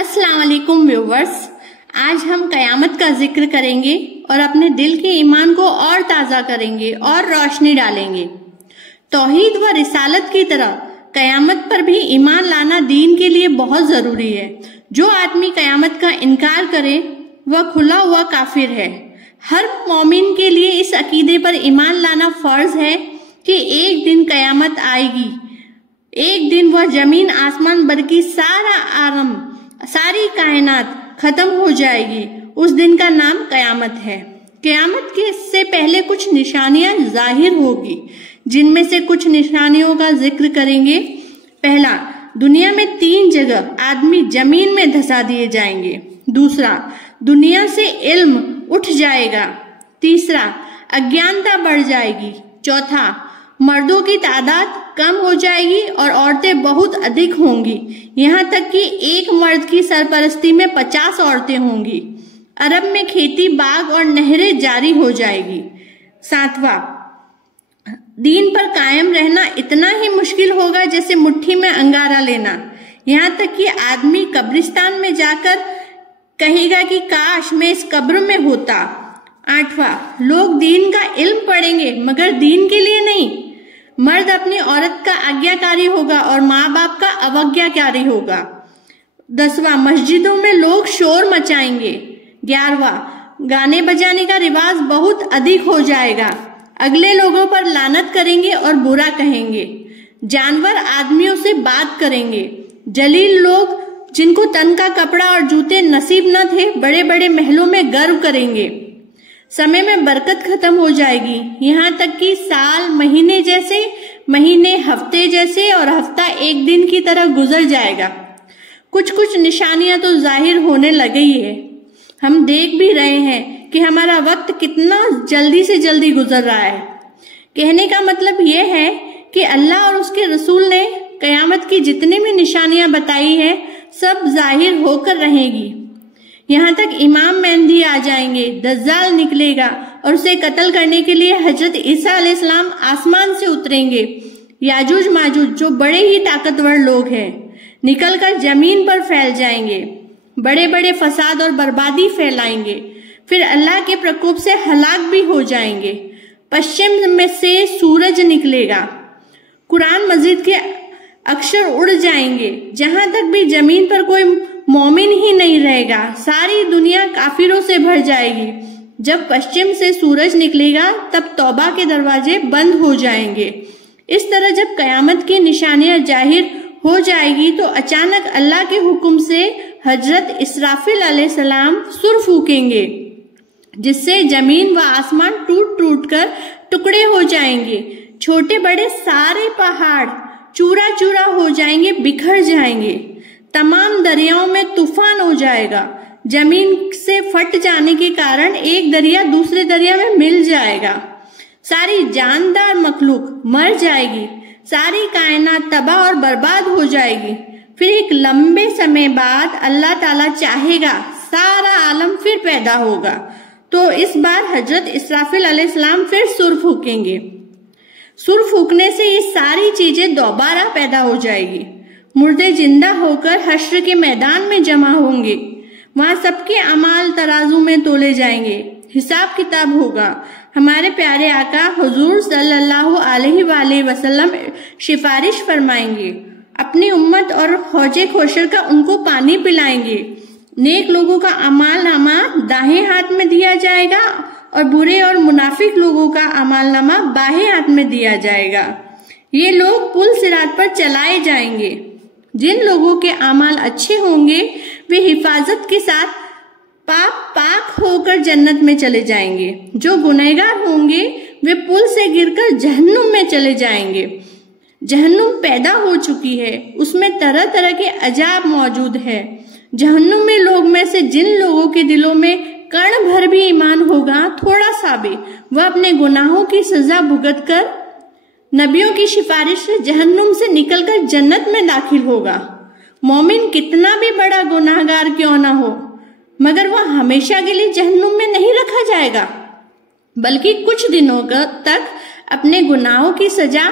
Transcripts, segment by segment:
अस्सलाम वालेकुम व्यूवर्स, आज हम कयामत का जिक्र करेंगे और अपने दिल के ईमान को और ताज़ा करेंगे और रोशनी डालेंगे। तौहीद व रिसालत की तरह कयामत पर भी ईमान लाना दीन के लिए बहुत जरूरी है। जो आदमी कयामत का इनकार करे वह खुला हुआ काफिर है। हर मोमिन के लिए इस अकीदे पर ईमान लाना फर्ज है कि एक दिन कयामत आएगी, एक दिन वह जमीन आसमान बल्कि सारा आलम, सारी कायनात खत्म हो जाएगी। उस दिन का नाम कयामत है। कयामत के से पहले कुछ निशानियां जाहिर होगी, जिनमें से कुछ निशानियों का जिक्र करेंगे। पहला, दुनिया में 3 जगह आदमी जमीन में धंसा दिए जाएंगे। दूसरा, दुनिया से इल्म उठ जाएगा। तीसरा, अज्ञानता बढ़ जाएगी। चौथा, मर्दों की तादाद कम हो जाएगी और औरतें बहुत अधिक होंगी, यहाँ तक कि एक मर्द की सरपरस्ती में 50 औरतें होंगी। अरब में खेती, बाग और नहरें जारी हो जाएगी। 7वां, दीन पर कायम रहना इतना ही मुश्किल होगा जैसे मुट्ठी में अंगारा लेना, यहाँ तक कि आदमी कब्रिस्तान में जाकर कहेगा कि काश मैं इस कब्र में होता। 8वां, लोग दीन का इल्म पढ़ेंगे मगर दीन के लिए नहीं। मर्द अपनी औरत का आज्ञाकारी होगा और माँ बाप का अवज्ञाकारी होगा। 10वां, मस्जिदों में लोग शोर मचाएंगे। 11वां, गाने बजाने का रिवाज बहुत अधिक हो जाएगा। अगले लोगों पर लानत करेंगे और बुरा कहेंगे। जानवर आदमियों से बात करेंगे। जलील लोग जिनको तन का कपड़ा और जूते नसीब न थे, बड़े बड़े महलों में गर्व करेंगे। समय में बरकत खत्म हो जाएगी, यहाँ तक कि साल महीने जैसे, महीने हफ्ते जैसे और हफ्ता एक दिन की तरह गुजर जाएगा। कुछ कुछ निशानियां तो जाहिर होने लगी है। हम देख भी रहे हैं कि हमारा वक्त कितना जल्दी से जल्दी गुजर रहा है। कहने का मतलब यह है कि अल्लाह और उसके रसूल ने कयामत की जितनी भी निशानियां बताई है सब जाहिर होकर रहेगी। यहाँ तक इमाम मेहदी आ जाएंगे, दज्जाल निकलेगा और उसे कत्ल करने के लिए हजरत ईसा अलैहिस्सलाम आसमान से उतरेंगे। याजूज माजूज जो बड़े ही ताकतवर लोग हैं निकलकर जमीन पर फैल जाएंगे, बड़े बड़े फसाद और बर्बादी फैलाएंगे, फिर अल्लाह के प्रकोप से हलाक भी हो जाएंगे। पश्चिम में से सूरज निकलेगा, कुरान मजीद के अक्षर उड़ जाएंगे, जहां तक भी जमीन पर कोई मोमिन ही नहीं रहेगा। सारी दुनिया काफिरों से भर जाएगी। जब पश्चिम से सूरज निकलेगा तब तौबा के दरवाजे बंद हो जाएंगे। इस तरह जब कयामत की निशानियां जाहिर हो जाएगी तो अचानक अल्लाह के हुक्म से हजरत इसराफिल अलैहिस्सलाम सुर फूकेंगे, जिससे जमीन व आसमान टूट टूट कर टुकड़े हो जाएंगे। छोटे बड़े सारे पहाड़ चूरा चूरा हो जाएंगे, बिखर जाएंगे। तमाम दरियाओं में तूफान हो जाएगा। जमीन से फट जाने के कारण एक दरिया दूसरे दरिया में मिल जाएगा। सारी जानदार मखलूक मर जाएगी। सारी कायनात तबाह और बर्बाद हो जाएगी। फिर एक लंबे समय बाद अल्लाह ताला चाहेगा सारा आलम फिर पैदा होगा, तो इस बार हजरत इसराफिल अलैहिस्सलाम फिर सुर फूकेंगे। सुर फूकने से ये सारी चीजें दोबारा पैदा हो जाएगी। मुर्दे जिंदा होकर हश्र के मैदान में जमा होंगे। वहां सबके अमाल तराजू में तोले जाएंगे, हिसाब किताब होगा। हमारे प्यारे आका हुजूर सल्लल्लाहु अलैहि वसल्लम सिफारिश फरमाएंगे, अपनी उम्मत और हौजे खोशर का उनको पानी पिलाएंगे। नेक लोगों का अमाल नामा दाहिने हाथ में दिया जाएगा और बुरे और मुनाफिक लोगों का अमाल नामा बाएं हाथ में दिया जाएगा। ये लोग पुल सिरात पर चलाए जाएंगे। जिन लोगों के अमाल अच्छे होंगे वे हिफाजत के साथ पाक होकर जन्नत में चले जाएंगे। जो गुनहगार होंगे वे पुल से गिरकर जहन्नुम में चले जाएंगे। जहन्नुम पैदा हो चुकी है, उसमें तरह तरह के अजाब मौजूद है। जहन्नुम में लोग में से जिन लोगों के दिलों में कण भर भी ईमान होगा, थोड़ा सा भी, वह अपने गुनाहों की सजा भुगत कर नबियों की सिफारिश से जहन्नुम से निकलकर जन्नत में दाखिल होगा। मोमिन कितना भी बड़ा गुनाहगार क्यों ना हो, मगर वह हमेशा के लिए जहन्नुम में नहीं रखा जाएगा, बल्कि कुछ दिनों तक अपने गुनाहों की सजा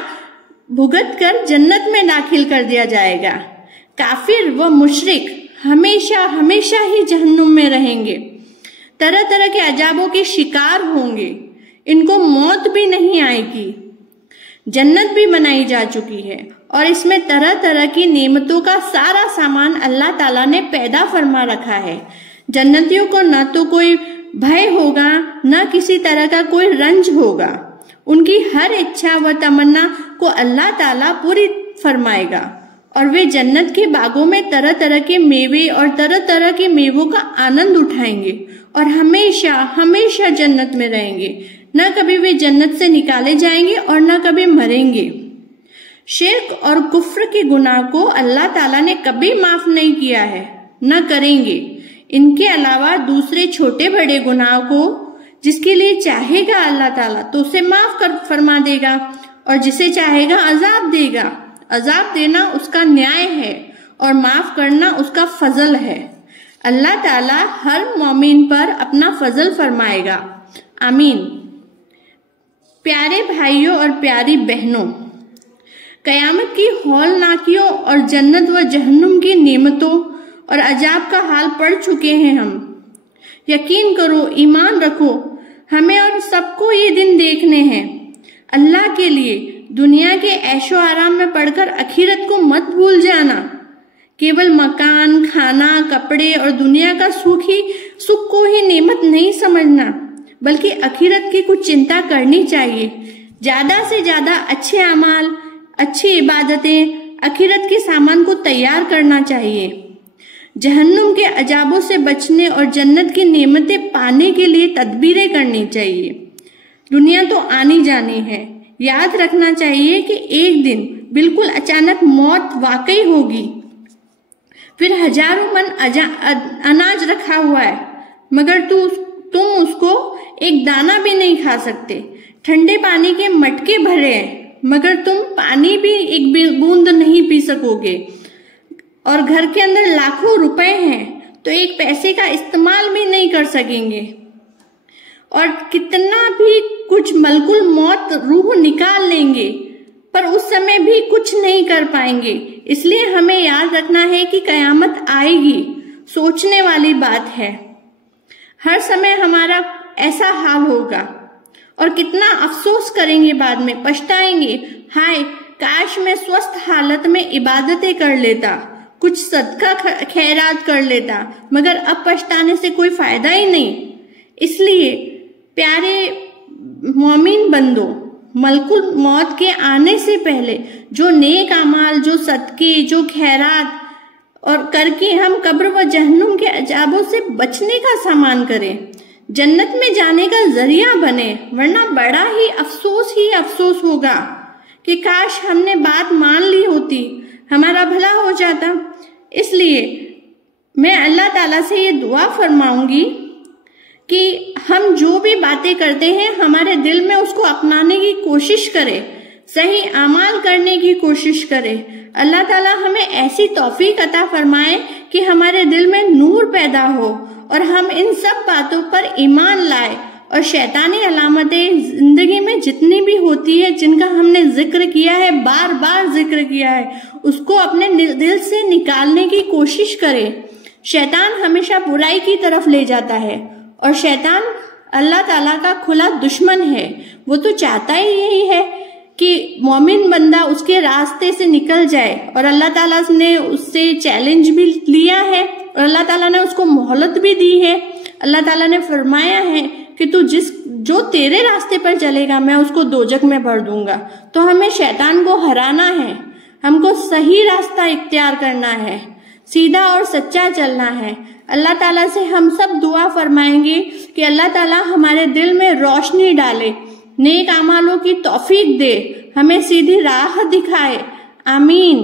भुगत कर जन्नत में दाखिल कर दिया जाएगा। काफिर व मुशरिक हमेशा हमेशा ही जहन्नुम में रहेंगे, तरह तरह के अजाबों के शिकार होंगे, इनको मौत भी नहीं आएगी। जन्नत भी बनाई जा चुकी है और इसमें तरह तरह की नेमतों का सारा सामान अल्लाह ताला ने पैदा फरमा रखा है। जन्नतियों को न तो कोई भय होगा, न किसी तरह का कोई रंज होगा। उनकी हर इच्छा व तमन्ना को अल्लाह ताला पूरी फरमाएगा और वे जन्नत के बागों में तरह तरह के मेवे और तरह तरह के मेवों का आनंद उठाएंगे और हमेशा हमेशा जन्नत में रहेंगे। न कभी वे जन्नत से निकाले जाएंगे और न कभी मरेंगे। शिर्क और कुफ्र के गुनाह को अल्लाह ताला ने कभी माफ नहीं किया है, न करेंगे। इनके अलावा दूसरे छोटे बड़े गुनाह को जिसके लिए चाहेगा अल्लाह ताला तो उसे माफ कर फरमा देगा और जिसे चाहेगा अजाब देगा। अजाब देना उसका न्याय है और माफ करना उसका फजल है। अल्लाह ताला हर मोमिन पर अपना फजल फरमाएगा। आमीन। प्यारे भाइयों और प्यारी बहनों, कयामत की हौलनाकियों और जन्नत व जहन्नुम की नेमतों और अजाब का हाल पढ़ चुके हैं हम। यकीन करो, ईमान रखो, हमें और सबको ये दिन देखने हैं। अल्लाह के लिए दुनिया के ऐशो आराम में पढ़कर आखिरत को मत भूल जाना। केवल मकान, खाना, कपड़े और दुनिया का सुख को ही नेमत नहीं समझना, बल्कि आखिरत की कुछ चिंता करनी चाहिए। ज्यादा से ज्यादा अच्छे अमाल, अच्छी इबादतें, आखिरत के सामान को तैयार करना चाहिए। जहन्नुम के अजाबों से बचने और जन्नत की नेमतें पाने के लिए तदबीरें करनी चाहिए। दुनिया तो आनी जानी है। याद रखना चाहिए कि एक दिन बिल्कुल अचानक मौत वाकई होगी। फिर हजारों मन अनाज रखा हुआ है, मगर तुम उसको एक दाना भी नहीं खा सकते। ठंडे पानी के मटके भरे हैं, मगर तुम पानी भी एक बूंद नहीं पी सकोगे। और घर के अंदर लाखों रुपए हैं तो एक पैसे का इस्तेमाल भी नहीं कर सकेंगे। और कितना भी कुछ मलकुल मौत रूह निकाल लेंगे, पर उस समय भी कुछ नहीं कर पाएंगे। इसलिए हमें याद रखना है कि कयामत आएगी। सोचने वाली बात है। हर समय हमारा ऐसा हाल होगा और कितना अफसोस करेंगे, बाद में पछताएंगे। हाय, काश मैं स्वस्थ हालत में इबादतें कर लेता, कुछ सदका खैरात कर लेता, मगर अब पछताने से कोई फायदा ही नहीं। इसलिए प्यारे मोमिन बंदो, मलकुल मौत के आने से पहले जो नेक अमाल, जो सदके, जो खैरात और करके हम कब्र व जहन्नुम के अजाबों से बचने का सामान करें, जन्नत में जाने का जरिया बने। वरना बड़ा ही अफसोस होगा कि काश हमने बात मान ली होती, हमारा भला हो जाता। इसलिए मैं अल्लाह ताला से ये दुआ फरमाऊंगी कि हम जो भी बातें करते हैं हमारे दिल में उसको अपनाने की कोशिश करें, सही अमाल करने की कोशिश करें। अल्लाह ताला हमें ऐसी तौफीक अता फरमाए कि हमारे दिल में नूर पैदा हो और हम इन सब बातों पर ईमान लाए और शैतानी अलामतें जिंदगी में जितनी भी होती है, जिनका हमने जिक्र किया है, बार बार जिक्र किया है, उसको अपने दिल से निकालने की कोशिश करें। शैतान हमेशा बुराई की तरफ ले जाता है और शैतान अल्लाह ताला का खुला दुश्मन है। वो तो चाहता ही यही है कि मोमिन बंदा उसके रास्ते से निकल जाए, और अल्लाह ताला ने उससे चैलेंज भी लिया है और अल्लाह ताला ने उसको मोहलत भी दी है। अल्लाह ताला ने फरमाया है कि तू जो तेरे रास्ते पर चलेगा मैं उसको दोजक में भर दूंगा। तो हमें शैतान को हराना है, हमको सही रास्ता इख्तियार करना है, सीधा और सच्चा चलना है। अल्लाह ताला से हम सब दुआ फरमाएंगे कि अल्लाह ताला हमारे दिल में रोशनी डाले, नेक अमालों की तौफीक दे, हमें सीधी राह दिखाए। आमीन।